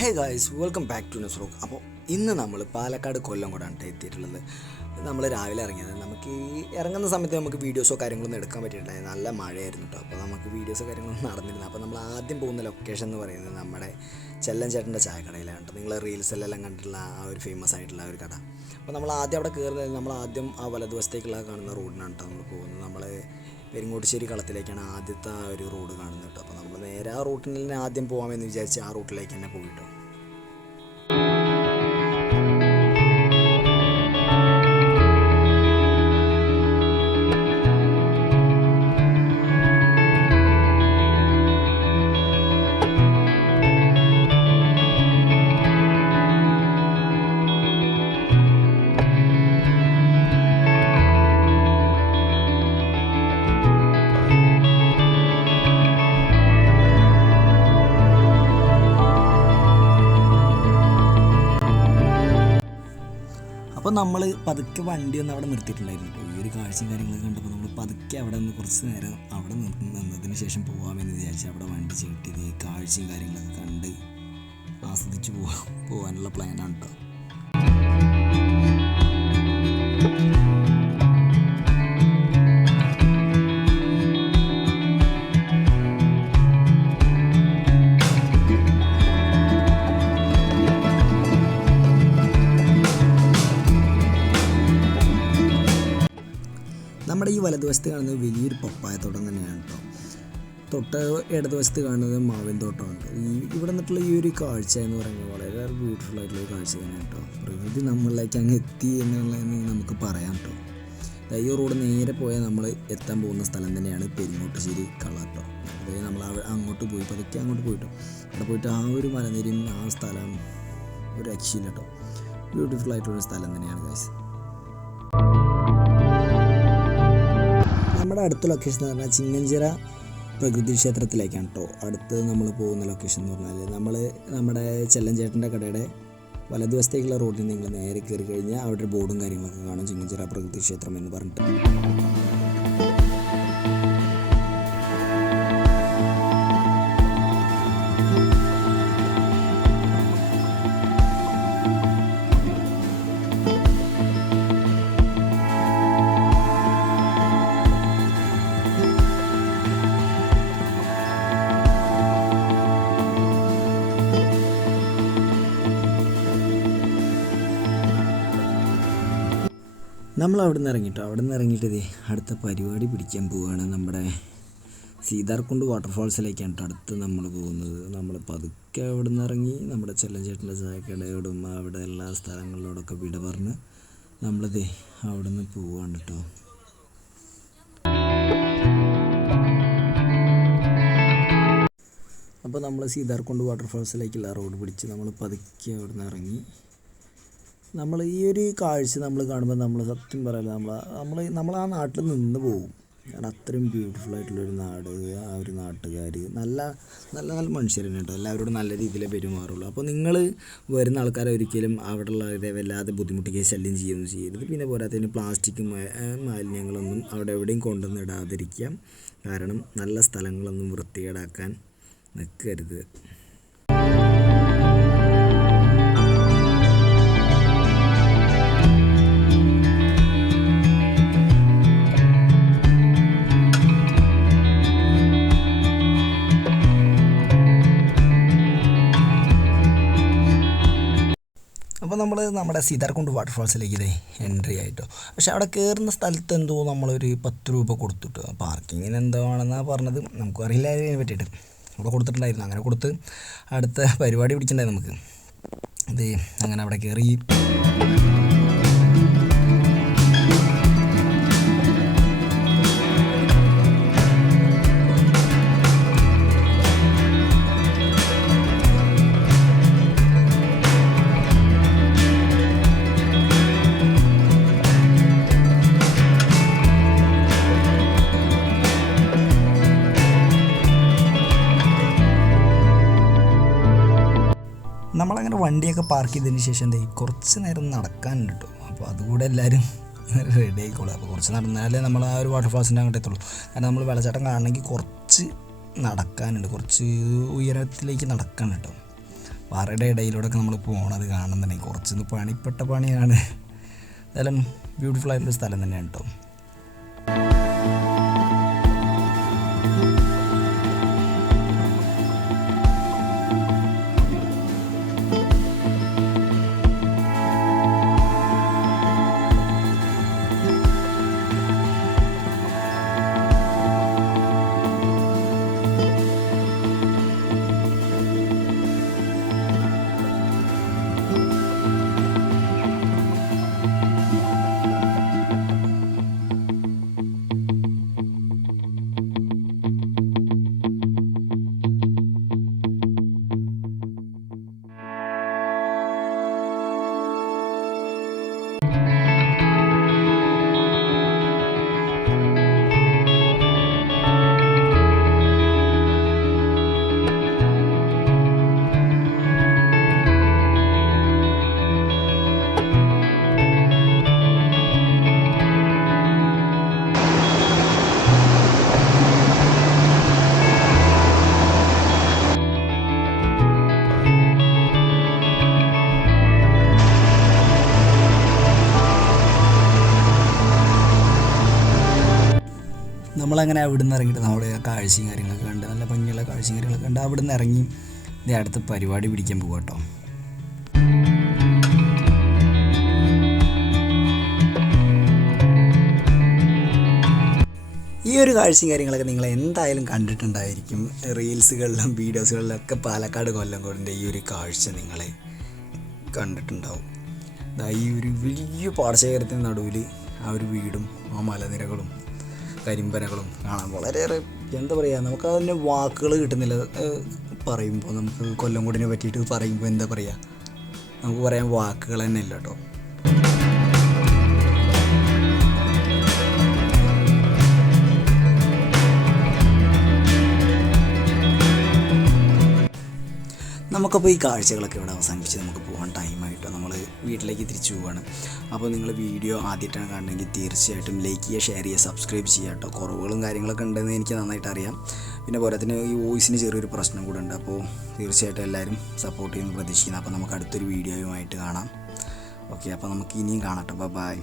Hey guys, welcome back to നെസ്റോക്ക്. അപ്പോൾ ഇന്ന് നമ്മൾ പാലക്കാട് കൊല്ലംകോടാണ് എത്തിയിട്ടുള്ളത്. നമ്മൾ രാവിലെ ഇറങ്ങിയത്. നമുക്ക് ഈ ഇറങ്ങുന്ന സമയത്ത് നമുക്ക് വീഡിയോസോ കാര്യങ്ങളൊന്നും എടുക്കാൻ പറ്റിയിട്ടില്ല. നല്ല മഴയായിരുന്നു കേട്ടോ. അപ്പോൾ നമുക്ക് വീഡിയോസോ കാര്യങ്ങളൊന്നും നടന്നിരുന്നു. അപ്പോൾ നമ്മൾ ആദ്യം പോകുന്ന ലൊക്കേഷൻ എന്ന് പറയുന്നത് നമ്മുടെ ചെല്ലൻ ചേട്ടൻ്റെ ചായക്കടയിലാണ് കേട്ടോ. നിങ്ങൾ റീൽസിലെല്ലാം കണ്ടിട്ടുള്ള ആ ഒരു ഫേമസ് ആയിട്ടുള്ള ഒരു കട. അപ്പോൾ നമ്മൾ ആദ്യം അവിടെ കയറുന്നത് നമ്മൾ ആദ്യം ആ വലതുവശത്തേക്കുള്ള കാണുന്ന റോഡിനാണ് കേട്ടോ നമ്മൾ പോകുന്നത്. നമ്മൾ പെരിങ്ങോട്ടുശ്ശേരി കളത്തിലേക്കാണ് ആദ്യത്തെ ആ ഒരു റോഡ് കാണുന്നത് കേട്ടോ. അപ്പോൾ നമ്മൾ നേരെ ആ റൂട്ടിൽ തന്നെ ആദ്യം പോകാമെന്ന് വിചാരിച്ച് ആ റൂട്ടിലേക്ക് തന്നെ പോയിട്ടോ. അപ്പോൾ നമ്മൾ പതുക്കെ വണ്ടിയൊന്നും അവിടെ നിർത്തിയിട്ടുണ്ടായിരുന്നു കേട്ടോ. ഈ ഒരു കാഴ്ചയും കാര്യങ്ങളൊക്കെ കണ്ടപ്പോൾ നമ്മൾ പതുക്കെ അവിടെ നിന്ന് കുറച്ച് നേരം അവിടെ നിന്നതിന് ശേഷം പോകാമെന്ന് വിചാരിച്ച് അവിടെ വണ്ടി ചവിട്ടിയത് കാഴ്ചയും കാര്യങ്ങളൊക്കെ കണ്ട് ആസ്വദിച്ച് പോകാനുള്ള പ്ലാനാണ് കേട്ടോ. നമ്മുടെ ഈ വലതുവശത്ത് കാണുന്നത് വലിയൊരു പപ്പായത്തോട്ടം തന്നെയാണ് കേട്ടോ. തൊട്ട് ഇടതുവശത്ത് കാണുന്നത് മാവിൻ തോട്ടമുണ്ട്. ഇവിടെ നിന്നിട്ടുള്ള ഈ ഒരു കാഴ്ച എന്ന് പറയുന്നത് വളരെ ബ്യൂട്ടിഫുൾ ആയിട്ടുള്ള ഒരു കാഴ്ച തന്നെയാണ് കേട്ടോ. പ്രകൃതി നമ്മളിലേക്ക് അങ്ങ് എത്തി എന്നുള്ളതെന്ന് നമുക്ക് പറയാം കേട്ടോ. ഈ റോഡ് നേരെ പോയാൽ നമ്മൾ എത്താൻ പോകുന്ന സ്ഥലം തന്നെയാണ് പെരിങ്ങോട്ടുശ്ശേരി കള കേട്ടോ. അതായത് നമ്മൾ അങ്ങോട്ട് പോയി പതുക്കെ അങ്ങോട്ട് പോയിട്ടോ. അവിടെ പോയിട്ട് ആ ഒരു മലനിരയും ആ സ്ഥലം ഒരു രക്ഷയില്ല കേട്ടോ. ബ്യൂട്ടിഫുൾ ആയിട്ടുള്ളൊരു സ്ഥലം തന്നെയാണ് ഗൈസ്. നമ്മുടെ അടുത്ത ലൊക്കേഷൻ എന്ന് പറഞ്ഞാൽ ചിങ്ങഞ്ചിറ പ്രകൃതി ക്ഷേത്രത്തിലേക്കാണ് കേട്ടോ. അടുത്ത് നമ്മൾ പോകുന്ന ലൊക്കേഷൻ എന്ന് പറഞ്ഞാൽ നമ്മുടെ ചെല്ലൻ ചേട്ടൻ്റെ കടയുടെ വലതുവശത്തേക്കുള്ള റോഡിൽ നിങ്ങൾ നേരെ കയറി കഴിഞ്ഞാൽ അവിടെ ഒരു ബോർഡും കാര്യങ്ങളൊക്കെ കാണും, ചിങ്ങഞ്ചിറ പ്രകൃതി ക്ഷേത്രം എന്ന് പറഞ്ഞിട്ട്. നമ്മൾ അവിടെ നിന്ന് ഇറങ്ങിയിട്ട് അടുത്ത പരിപാടി പിടിക്കാൻ പോവുകയാണ്. നമ്മുടെ സീതാർകുണ്ട് വാട്ടർഫാൾസിലേക്കാണ് കേട്ടോ അടുത്ത് നമ്മൾ പോകുന്നത്. നമ്മൾ പതുക്കെ അവിടെ നിന്ന് ഇറങ്ങി നമ്മുടെ ചെല്ലൻ ചേട്ടൻ്റെ ചായക്കടയോടും അവിടെ എല്ലാ സ്ഥലങ്ങളിലോടൊക്കെ വിട പറഞ്ഞ് നമ്മളിത് അവിടെ നിന്ന് പോവുകയാണ് കേട്ടോ. അപ്പോൾ നമ്മൾ സീതാർകുണ്ട് വാട്ടർഫാൾസിലേക്കുള്ള റോഡ് പിടിച്ച് നമ്മൾ പതുക്കെ അവിടെ നിന്ന് ഇറങ്ങി. നമ്മൾ ഈ ഒരു കാഴ്ച നമ്മൾ കാണുമ്പോൾ നമ്മൾ സത്യം പറയാല്ല നമ്മൾ ആ നാട്ടിൽ നിന്ന് പോകും. കാരണം അത്രയും ബ്യൂട്ടിഫുൾ ആയിട്ടുള്ളൊരു നാട്, ആ ഒരു നാട്ടുകാർ നല്ല നല്ല നല്ല മനുഷ്യർ തന്നെ കേട്ടോ. എല്ലാവരോടും നല്ല രീതിയിലേ പെരുമാറുള്ളൂ. അപ്പോൾ നിങ്ങൾ വരുന്ന ആൾക്കാരെ ഒരിക്കലും അവിടെ ഉള്ളവരെ വല്ലാതെ ബുദ്ധിമുട്ടിക്കുക ശല്യം ചെയ്യുകയൊന്നും ചെയ്യരുത്. പിന്നെ പോരാത്തതിന് പ്ലാസ്റ്റിക് മാലിന്യങ്ങളൊന്നും അവിടെ എവിടെയും കൊണ്ടുവന്ന് ഇടാതിരിക്കാം. കാരണം നല്ല സ്ഥലങ്ങളൊന്നും വൃത്തികേടാക്കാൻ നിൽക്കരുത്. അപ്പോൾ നമ്മൾ നമ്മുടെ സീതാർകുണ്ട് വാട്ടർഫാൾസിലേക്ക് എൻട്രി ആയിട്ടോ. പക്ഷേ അവിടെ കയറുന്ന സ്ഥലത്ത് എന്തോ നമ്മളൊരു 10 രൂപ കൊടുത്തിട്ടോ. പാർക്കിങ്ങിന് എന്തോ ആണെന്നാണ് പറഞ്ഞത്, നമുക്കും അറിയില്ല അതിനെ പറ്റിയിട്ട്. അവിടെ കൊടുത്തിട്ടുണ്ടായിരുന്നു. അങ്ങനെ കൊടുത്ത് അടുത്ത പരിപാടി പിടിച്ചിട്ടുണ്ടായിരുന്നു നമുക്ക്. അങ്ങനെ അവിടെ കയറി. നമ്മളങ്ങനെ വണ്ടിയൊക്കെ പാർക്ക് ചെയ്തതിന് ശേഷം കുറച്ച് നേരം നടക്കാനുണ്ട് കേട്ടോ. അപ്പോൾ അതുകൂടെ എല്ലാവരും റെഡി ആയിക്കോളും. അപ്പോൾ കുറച്ച് നടന്നാലേ നമ്മൾ ആ ഒരു വാട്ടർഫാൾസിൻ്റെ അങ്ങോട്ട് എത്തുള്ളൂ. കാരണം നമ്മൾ വെള്ളച്ചാട്ടം കാണണമെങ്കിൽ കുറച്ച് നടക്കാനുണ്ട്, കുറച്ച് ഉയരത്തിലേക്ക് നടക്കാൻ കേട്ടോ. പാറയുടെ ഇടയിലൂടെയൊക്കെ നമ്മൾ പോകണത് കാണുന്നുണ്ടെങ്കിൽ കുറച്ചൊന്ന് പണിപ്പെട്ട പണിയാണ്. എന്തായാലും ബ്യൂട്ടിഫുൾ ആയിട്ടുള്ള സ്ഥലം തന്നെയാണ് കേട്ടോ. നമ്മളങ്ങനെ അവിടെ നിന്ന് ഇറങ്ങിയിട്ട് നമ്മുടെ കാഴ്ചയും കാര്യങ്ങളൊക്കെ കണ്ട് നല്ല ഭംഗിയുള്ള കാഴ്ചയും കാര്യങ്ങളൊക്കെ കണ്ട് അവിടെ നിന്ന് ഇറങ്ങി ഇതേ അടുത്ത പരിപാടി പിടിക്കാൻ പോകും കേട്ടോ. ഈ ഒരു കാഴ്ചയും കാര്യങ്ങളൊക്കെ നിങ്ങൾ എന്തായാലും കണ്ടിട്ടുണ്ടായിരിക്കും. റീൽസുകളിലും വീഡിയോസുകളിലൊക്കെ പാലക്കാട് കൊല്ലംകോടിൻ്റെ ഈ ഒരു കാഴ്ച നിങ്ങൾ കണ്ടിട്ടുണ്ടാവും. ഈ ഒരു വലിയ പാടശേഖരത്തിന് നടുവിൽ ആ ഒരു വീടും ആ മലനിരകളും കരിമ്പനകളും കാണാൻ വളരെയേറെ എന്താ പറയുക, നമുക്ക് അതിൻ്റെ വാക്കുകൾ കിട്ടുന്നില്ല. പറയുമ്പോൾ നമുക്ക് കൊല്ലംകോടിനെ പറ്റിയിട്ട് പറയുമ്പോൾ എന്താ പറയുക, നമുക്ക് പറയാൻ വാക്കുകൾ തന്നെ ഇല്ല കേട്ടോ. നമുക്കപ്പോൾ ഈ കാഴ്ചകളൊക്കെ ഇവിടെ അവസാനിപ്പിച്ച് നമുക്ക് പോകാൻ ടൈമായിട്ടോ. നമ്മൾ വീട്ടിലേക്ക് തിരിച്ചു പോവുകയാണ്. അപ്പോൾ നിങ്ങൾ വീഡിയോ ആദ്യമായിട്ടാണ് കാണണമെങ്കിൽ തീർച്ചയായിട്ടും ലൈക്ക് ചെയ്യുക, ഷെയർ ചെയ്യുക, സബ്സ്ക്രൈബ് ചെയ്യുക കേട്ടോ. കുറവുകളും കാര്യങ്ങളൊക്കെ ഉണ്ടെന്ന് എനിക്ക് നന്നായിട്ട് അറിയാം. പിന്നെ പോരാത്തിന് ഈ വോയിസിന് ചെറിയൊരു പ്രശ്നം കൂടെ ഉണ്ട്. അപ്പോൾ തീർച്ചയായിട്ടും എല്ലാവരും സപ്പോർട്ട് ചെയ്യുമെന്ന് പ്രതീക്ഷിക്കുന്നു. അപ്പോൾ നമുക്ക് അടുത്തൊരു വീഡിയോയുമായിട്ട് കാണാം. ഓക്കെ, അപ്പോൾ നമുക്ക് ഇനിയും കാണാം. ബൈ.